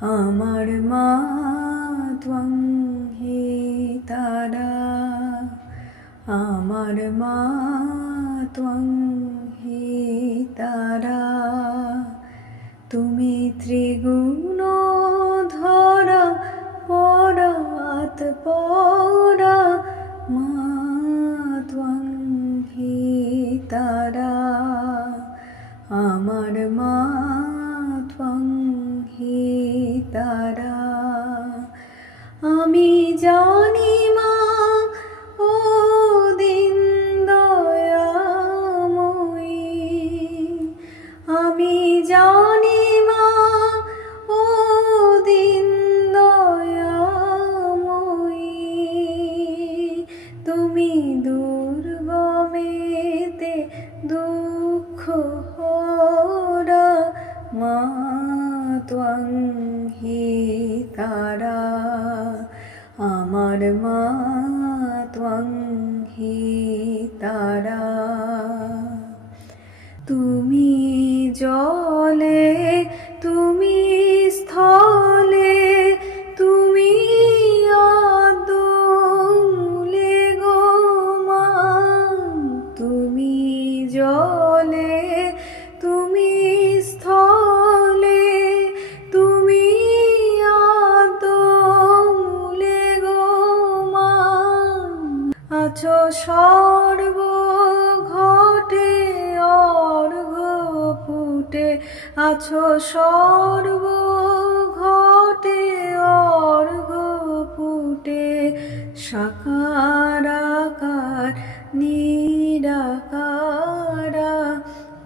আমার মা ত্বং হি তারা, আমার মা ত্বং হি তারা। তুমি ত্রিগুণধরা পরাৎপরা, মা ত্বং হি তারা, আমার মা ত্বং হি তারা। আমি জানি মা ও দিন দয়াময়ী, আমি জানি মা ও দিন দয়াময়ী। তুমি দুর্গমেতে দুঃখ হরা, মা ত্বং হি তারা, আমার মা ত্বং হি তারা। তুমি জলে, তুমি স্থলে, তুমি আদলে গো মা। তুমি জলে, তুমি স্থলে, তুমি আদলে গো মা। আছো সর্ব ঘটে অর্ঘ ফুটে, আছো সর্ব ঘটে অর্ঘ ফুটে। সাকার আকার নিরাকারা,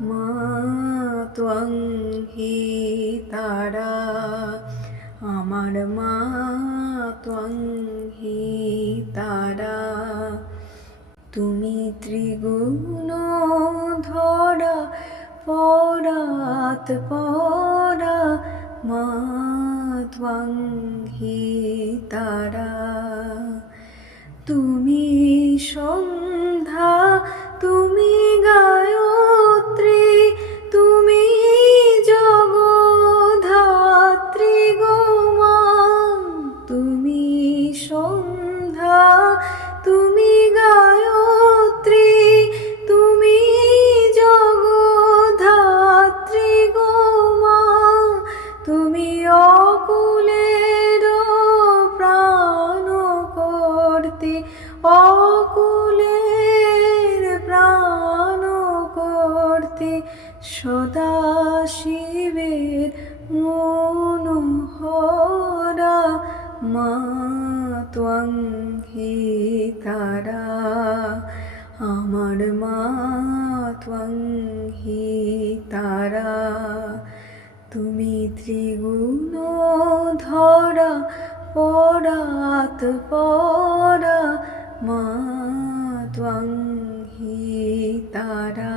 মা ত্বং হি তারা, আমার মা ত্বং হি তারা। তুমি ত্রিগুণধরা পরাৎপরা, মা ত্বং হি তারা। তুমি সন্ধ্যা, তুমি গায়ত্রী, তুমি জগদ্ধাত্রী গো মা। তুমি সন্ধ্যা, তুমি গায়ত্রী, তুমি জগদ্ধাত্রী গো মা। তুমি অকুলের প্রাণ করতে, অকুলের প্রাণ করতে। সদা শিবের মনোহরা, মা ত্বং হি তারা, আমার মা ত্বং হি তারা। তুমি ত্রিগুণধরা পরাৎপরা, মা ত্বং হি তারা।